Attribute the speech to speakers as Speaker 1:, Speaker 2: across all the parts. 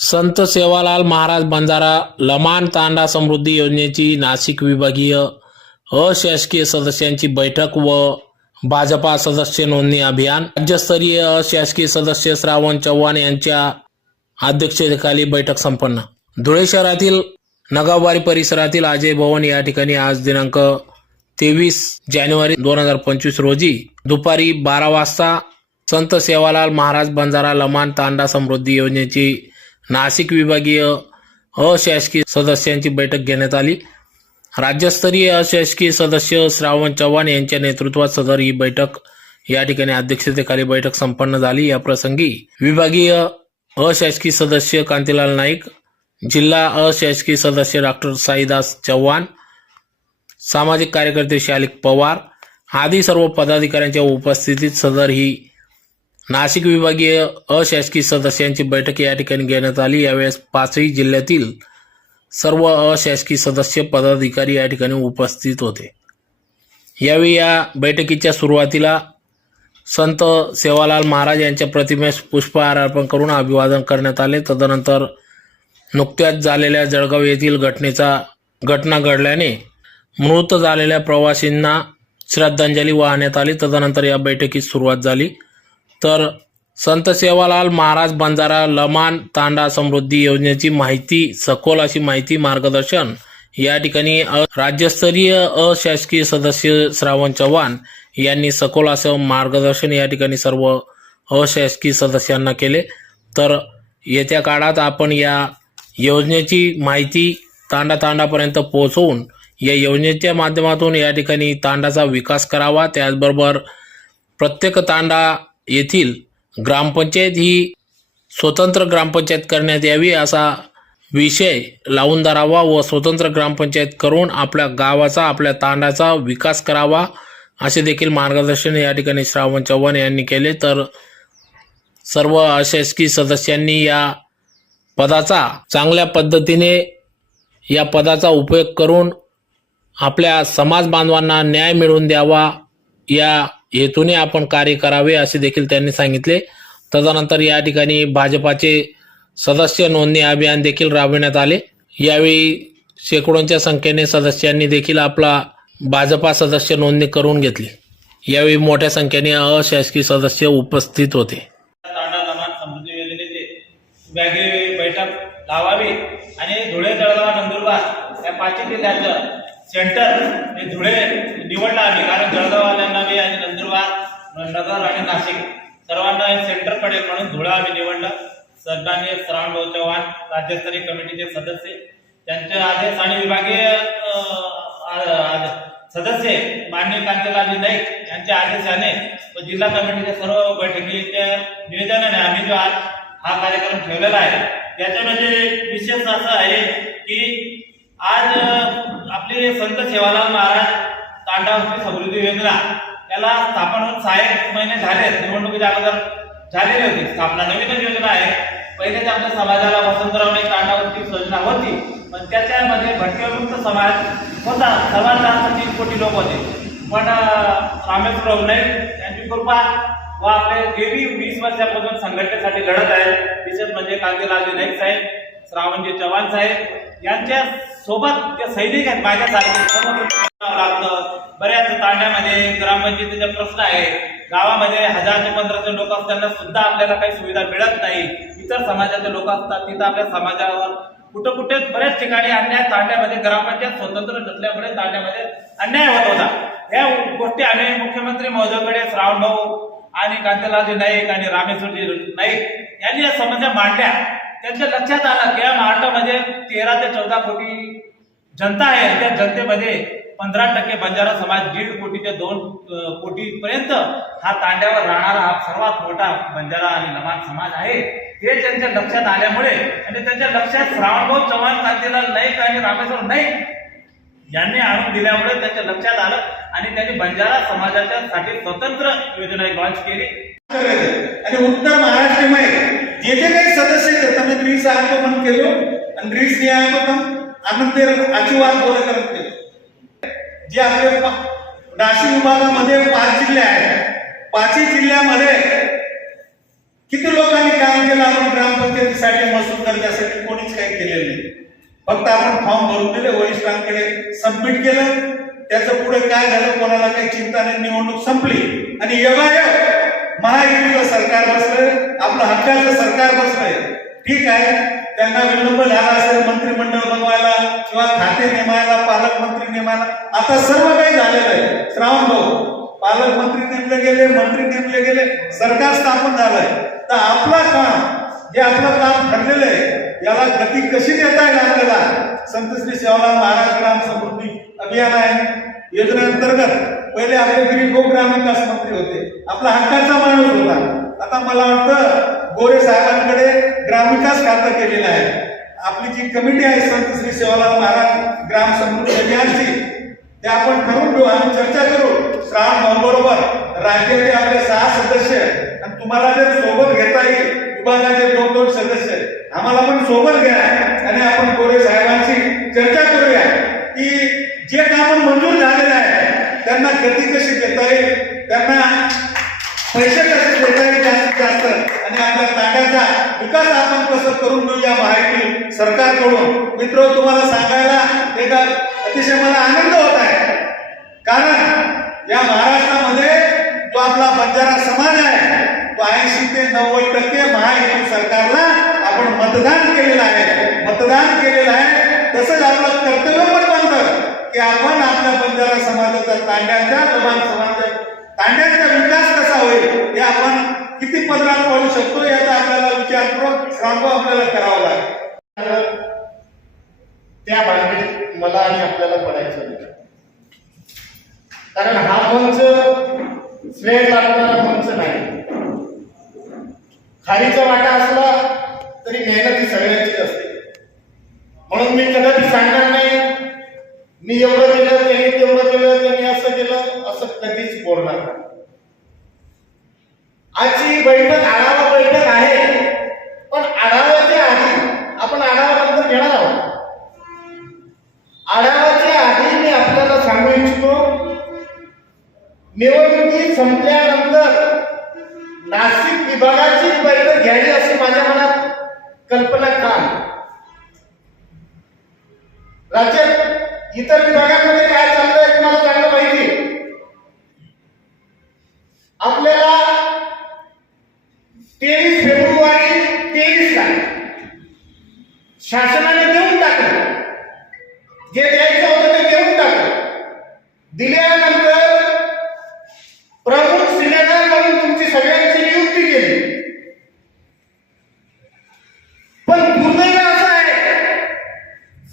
Speaker 1: संत सेवालाल महाराज बंजारा लमान तांडा समृद्धी योजनेची नाशिक विभागीय अशासकीय सदस्यांची बैठक व भाजपा सदस्य नोंदणी अभियान. राज्यस्तरीय अशासकीय सदस्य श्रावण चव्हाण यांच्या अध्यक्षतेखाली बैठक संपन्न. धुळे शहरातील नगावारी परिसरातील अजय भवन या ठिकाणी आज दिनांक तेवीस जानेवारी दोन हजार पंचवीस रोजी दुपारी बारा वाजता संत सेवालाल महाराज बंजारा लमान तांडा समृद्धी योजनेची नाशिक विभागीय अशासकीय सदस्यांची बैठक घेण्यात आली. राज्यस्तरीय अशासकीय सदस्य श्रावण चव्हाण यांच्या नेतृत्वात सदर ही बैठक या ठिकाणी अध्यक्षतेखाली बैठक संपन्न झाली. या प्रसंगी विभागीय अशासकीय सदस्य कांतीलाल नाईक जिल्हा अशासकीय सदस्य डॉक्टर साईदास चव्हाण सामाजिक कार्यकर्ते शालिक पवार आदी सर्व पदाधिकाऱ्यांच्या उपस्थितीत सदर ही नाशिक विभागीय अशासकीय सदस्यांची बैठक या ठिकाणी घेण्यात आली. यावेळेस पाचही जिल्ह्यातील सर्व अशासकीय सदस्य पदाधिकारी या ठिकाणी उपस्थित होते. यावेळी या बैठकीच्या सुरुवातीला संत सेवालाल महाराज यांच्या प्रतिमेस पुष्पहार अर्पण करून अभिवादन करण्यात आले. तदनंतर नुकत्याच झालेल्या जळगाव येथील घटनेचा घटना घडल्याने मृत झालेल्या प्रवासींना श्रद्धांजली वाहण्यात आली. तदनंतर या बैठकीत सुरुवात झाली. तर संत सेवालाल महाराज बंजारा लमान तांडा समृद्धी योजनेची माहिती सखोल अशी माहिती मार्गदर्शन. या ठिकाणी राज्यस्तरीय अशासकीय सदस्य श्रावण चव्हाण यांनी सखोल असं मार्गदर्शन या ठिकाणी सर्व अशासकीय सदस्यांना केले. तर येत्या काळात आपण या योजनेची माहिती तांडा तांडापर्यंत पोहोचवून या योजनेच्या माध्यमातून या ठिकाणी तांडाचा विकास करावा. त्याचबरोबर प्रत्येक तांडा येथील ग्रामपंचायत ही स्वतंत्र ग्रामपंचायत करण्यात यावी असा विषय लावून धरावा व स्वतंत्र ग्रामपंचायत करून आपल्या गावाचा आपल्या तांडाचा विकास करावा असे देखील मार्गदर्शन या ठिकाणी श्रावण चव्हाण यांनी केले. तर सर्व अशासकीय सदस्यांनी या पदाचा चांगल्या पद्धतीने या पदाचा उपयोग करून आपल्या समाज बांधवांना न्याय मिळवून द्यावा या हेतूने आपण कार्य करावे असे देखील त्यांनी सांगितले. तदनंतर या ठिकाणी भाजपाचे सदस्य नोंदणी अभियान देखील राबविण्यात आले. यावेळी शेकडोंच्या संख्येने सदस्यांनी देखील आपला भाजपा सदस्य नोंदणी करून घेतली. यावेळी मोठ्या संख्येने अशासकीय सदस्य उपस्थित होते.
Speaker 2: बैठक लावावी आणि धुळे जळगाव नंदुरबार या पाचही जिल्ह्यातलं सेंटर हे धुळे निवडलं आम्ही. कारण जळगाववाल्यांना बी आणि नंदुरबार नगर आणि नाशिक सर्वांना हे सेंटर म्हणून धुळा आम्ही निवडलं. सन्मान्य श्रावणभाऊ चव्हाण राज्यस्तरीय कमिटीचे सदस्य त्यांचे आदेश आणि विभागीय सदस्य मान्य कांतीलाल नाईक यांच्या आदेशाने व जिल्हा कमिटीच्या सर्व बैठकीच्या निवेदनाने आम्ही जो आज हा कार्यक्रम ठेवलेला आहे. त्याच्यामध्ये म्हणजे विशेष असं आहे की आज आपले संत सेवालाल महाराज तांडावरची समृद्धी योजना त्याला स्थापन होऊन सहा एक महिने झाले निवडणुकीच्या अगोदर झालेली होती. स्थापना नवीनच योजना आहे. पहिलेच आपल्या समाजाला वसंतराव नाईक तांडावरची योजना होती. पण त्याच्यामध्ये भटकेमुक्त समाज होता. सर्वांचा तीन कोटी लोक होते. पण अं, रामेश्वरराव नाईक यांची कृपा व आपले गेली वीस वर्षापासून संघटनेसाठी लढत आहेत विशेष म्हणजे कांतीलालजी नाईक साहेब श्रावणजी चव्हाण साहेब यांच्या सोबत जे सैनिक आहेत माझ्यासारखे समोर लागतं. बऱ्याच तांड्यामध्ये ग्रामपंचायतीचे प्रश्न आहे गावामध्ये हजारचे पंधराचे पंधराशे लोक असताना सुद्धा आपल्याला काही सुविधा मिळत नाही. इतर समाजाचे लोक असतात तिथं आपल्या समाजावर कुठं कुठे बऱ्याच ठिकाणी अन्याय तांड्यामध्ये ग्रामपंचायत स्वतंत्र नसल्यामुळे तांड्यामध्ये अन्याय होत होता. या गोष्टी आम्ही मुख्यमंत्री महोदयाकडे श्रावणभाऊ आणि कांतीलालजी नाईक आणि रामेश्वरजी नाईक यांनी या समस्या मांडल्या. त्यांच्या लक्षात आलं की या महाराष्ट्रामध्ये तेरा ते चौदा कोटी जनता आहे. त्या जनतेमध्ये पंधरा टक्के बंजारा समाज दीड कोटी ते दोन कोटीपर्यंत कोटी पर्यंत हा तांड्यावर राहणारा हा सर्वात मोठा बंजारा आणि लमाण समाज आहे. हे त्यांच्या लक्षात आल्यामुळे आणि त्यांच्या लक्षात श्रावणभाऊ चव्हाण कांतीलाल नाईक आणि रामेश्वर नाईक यांनी आणून दिल्यामुळे त्यांच्या लक्षात आलं आणि त्यांनी बंजारा समाजाच्या साठी स्वतंत्र योजना लॉन्च केली.
Speaker 3: आणि उत्तर महाराष्ट्रामध्ये जे जे काही सदस्य आहेत त्यांना ग्रीस आयोग पण केलो. आणि ग्रीस आयोग पण आनंद अजिबात गोरे करत केलो. जे आपले नाशिक विभागामध्ये पाच जिल्हे आहेत. पाचही जिल्ह्यामध्ये किती लोकांनी काम केलं आपण ग्रामपंचायतीसाठी महसूल करण्यासाठी कोणीच काही केलेलं नाही. फक्त आपण फॉर्म भरून दिले वरिष्ठांकडे सबमिट केलं. त्याचं पुढे काय झालं कोणाला काही चिंता नाही निवडणूक संपली. आणि एवढ्या महायुतीचं सरकार बसलंय आपलं हक्काचं सरकार बसलंय. ठीक आहे त्यांना विलंब झाला असेल मंत्रिमंडळ बनवायला किंवा खाते नेमायला पालकमंत्री नेमायला. आता सर्व काही झालेलं आहे. श्रावण भाऊ पालकमंत्री नेमले गेले मंत्री नेमले गेले सरकार स्थापन झालंय. तर आपला काम जे आपलं काम ठरलेलं आहे याला गती कशी देता येईल आपल्याला? संत श्री शिवराम महाराज ग्राम समृद्धी अभियान आहे. योजनेअंतर्गत पहिले आपले गरीब गो विकास मंत्री होते. आपला हक्काचा माणूस होता. आता मला वाटतं गोरे साहेबांकडे ग्रामविकास खातं केलेलं आहे. आपली जी कमिटी आहे संत श्री सेवालाल महाराज ग्राम समृद्धी अभियानची ते आपण ठरवून घेऊ. आम्ही चर्चा करू. श्रावण बरोबर राज्याचे आपले सहा सदस्य आणि तुम्हाला जर सोबत घेता येईल विभागाचे दोन दोन सदस्य आम्हाला पण सोबत घ्या आणि आपण गोरे साहेबांशी चर्चा करूया. की जे काम मंजूर झालेलं आहे त्यांना गती कशी देता येईल? त्यांना पैसे कसे देता येईल? जास्तीत जास्त. आणि आपल्या तांड्याचा विकास आपण कसं करून घेऊ या माहिती सरकारकडून? मित्र तुम्हाला सांगायला एक अतिशय मला आनंद होत आहे. कारण या महाराष्ट्रामध्ये जो आपला बंजारा समाज आहे तो ऐंशी ते नव्वद टक्के महायुती सरकारला आपण मतदान केलेलं आहे. मतदान केलेलं आहे. तसंच आपलं कर्तव्य पण बनतं की आपण आपल्या बंजारा समाजाचा तांड्यांचा लबान समाजाचा तांड्यांचा विकास कसा होईल हे आपण किती पदरात पाहू शकतो याचा आपल्याला विचारपूर्वक श्रांगो आपल्याला करावा लागेल.
Speaker 4: त्या भांडणीत मला आणि आपल्याला पडायचं नाही. कारण हा मंच श्रेय लागणारा मंच नाही. खालीचा वाटा असला तरी मेहनत ही सगळ्यांचीच असते म्हणून मी कदापि सांगणार नाही मी एवढं केलं त्यांनी तेवढं केलं त्यांनी असं केलं असं कधीच बोलणार नाही आजची बैठक आढावा बैठक आहे पण आढाव्याच्या आधी आपण आढावा नंतर घेणार आहोत आढावाच्या आधी मी आपल्याला सांगू इच्छितो निवडणुकी संपल्यानंतर नाशिक विभागाची बैठक घ्यावी अशी माझ्या मनात कल्पना का राज्यात इतर विभागांमध्ये काय चाललंय तुम्हाला चांगलं माहिती आपल्याला तेवीस फेब्रुवारी तेवीस ला शासनाने देऊन टाकलं. जे द्यायचं होतं ते देऊन टाकलं. दिल्यानंतर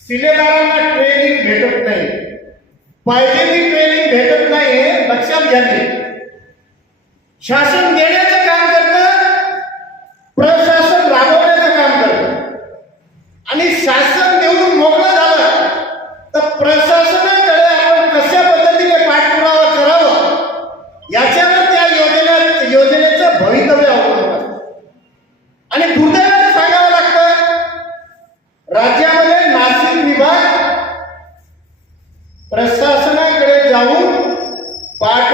Speaker 4: सिलेंडरांना ट्रेनिंग भेटत नाही. पाहिजे ती ट्रेनिंग भेटत नाही हे लक्षात घ्या शासन देण्याचं পার্ট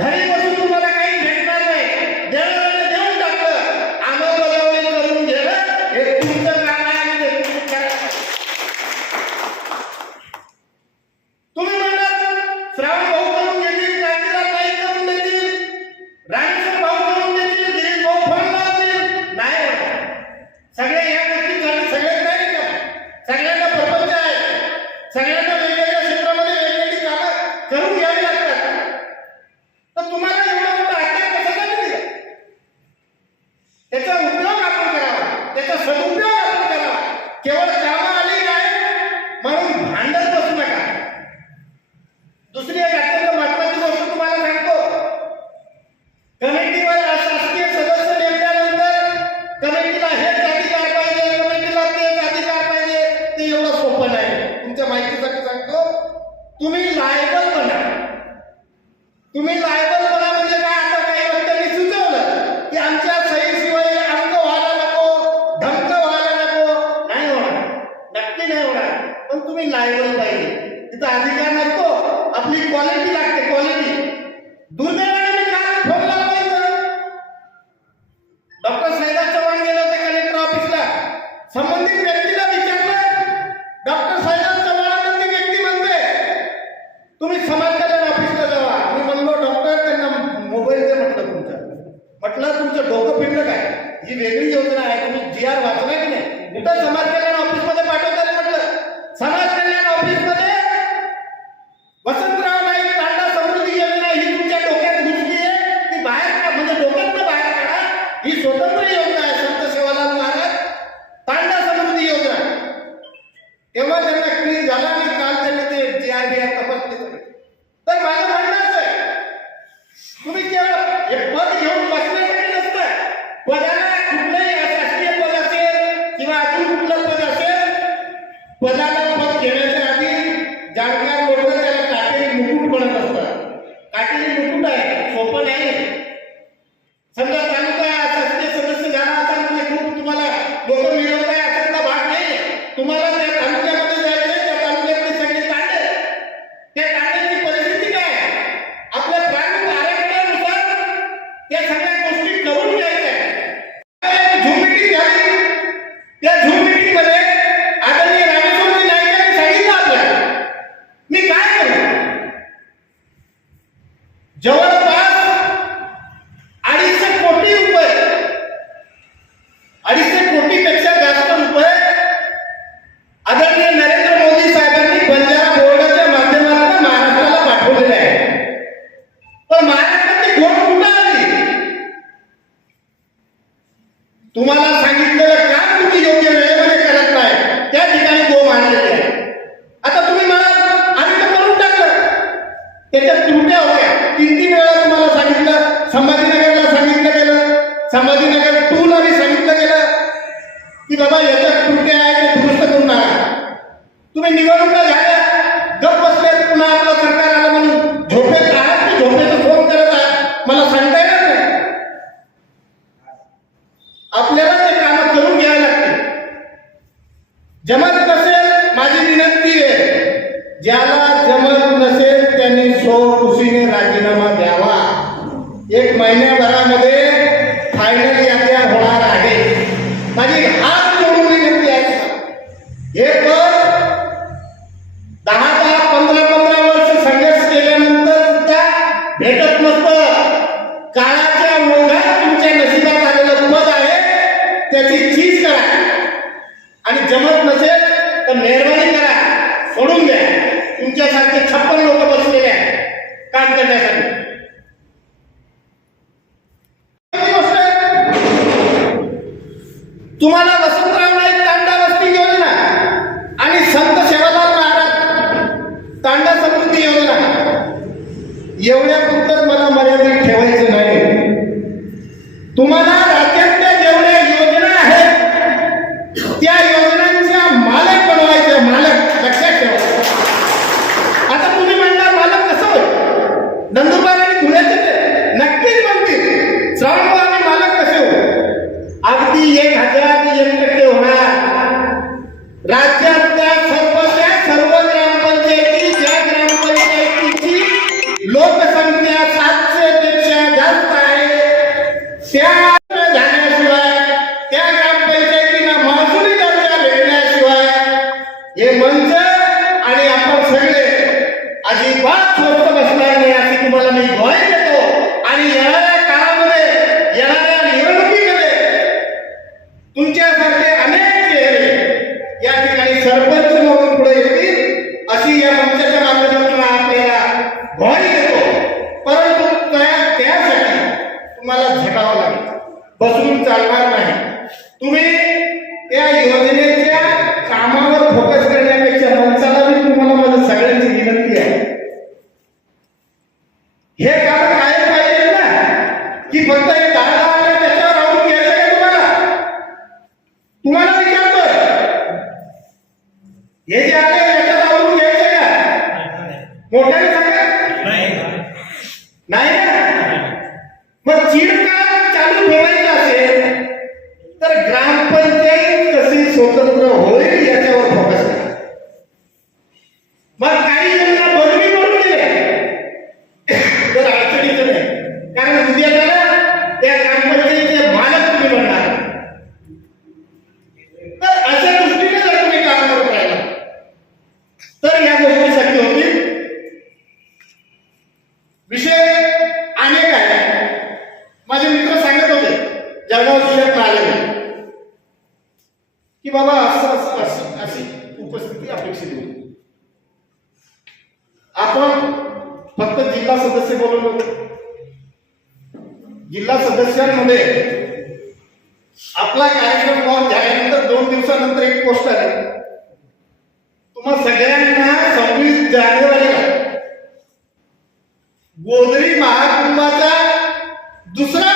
Speaker 4: Hey! ¿Qué hora सोनुसीने राजीनामा द्यावा. एक महिन्याभरामध्ये तुम्हाला वसंतराव नाईक तांडा वस्ती योजना आणि संत सेवालाल महाराज तांडा समृद्धी योजना एवढ्या बसून चालणार नाही. तुम्ही सेशनमध्ये आपला कार्यक्रम लॉन्च झाल्यानंतर दोन दिवसानंतर एक पोस्ट आली. तुम्हा सगळ्यांना सव्वीस जानेवारीला गोदरी महाकुंभाचा दुसरा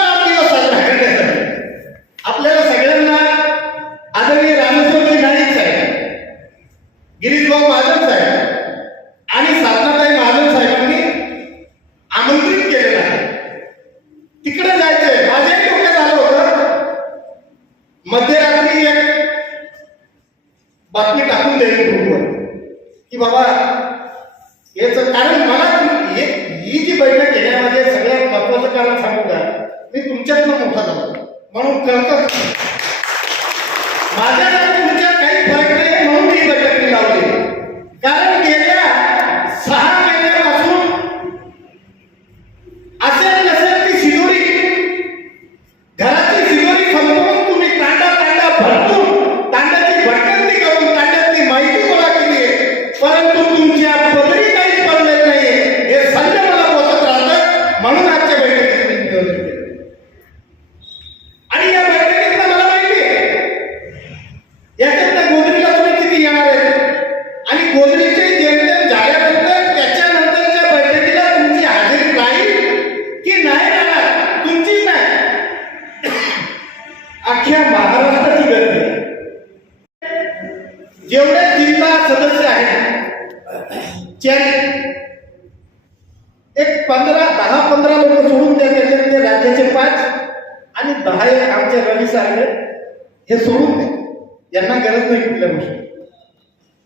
Speaker 4: की बाबा याचं कारण मला ही जी बैठक घेण्यामध्ये सगळ्यात महत्वाचं कारण सांगू का मी तुमच्यातनं मोठा झालो. म्हणून करतो माझ्या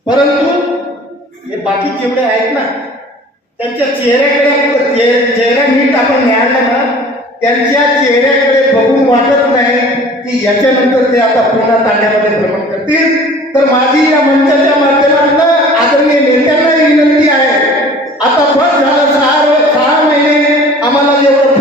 Speaker 4: परंतु हे बाकी जेवढे आहेत ना त्यांच्या चेहऱ्याकडे चेहरा नीट आपण न्यायला ना त्यांच्या चेहऱ्याकडे बघून वाटत नाही की याच्यानंतर ते आता पुन्हा तांड्यामध्ये भ्रमण करतील. तर माझी या मंचाच्या माध्यमातून आदरणीय नेत्यांना विनंती आहे आता बस झालं सहा सहा महिने आम्हाला जेवढं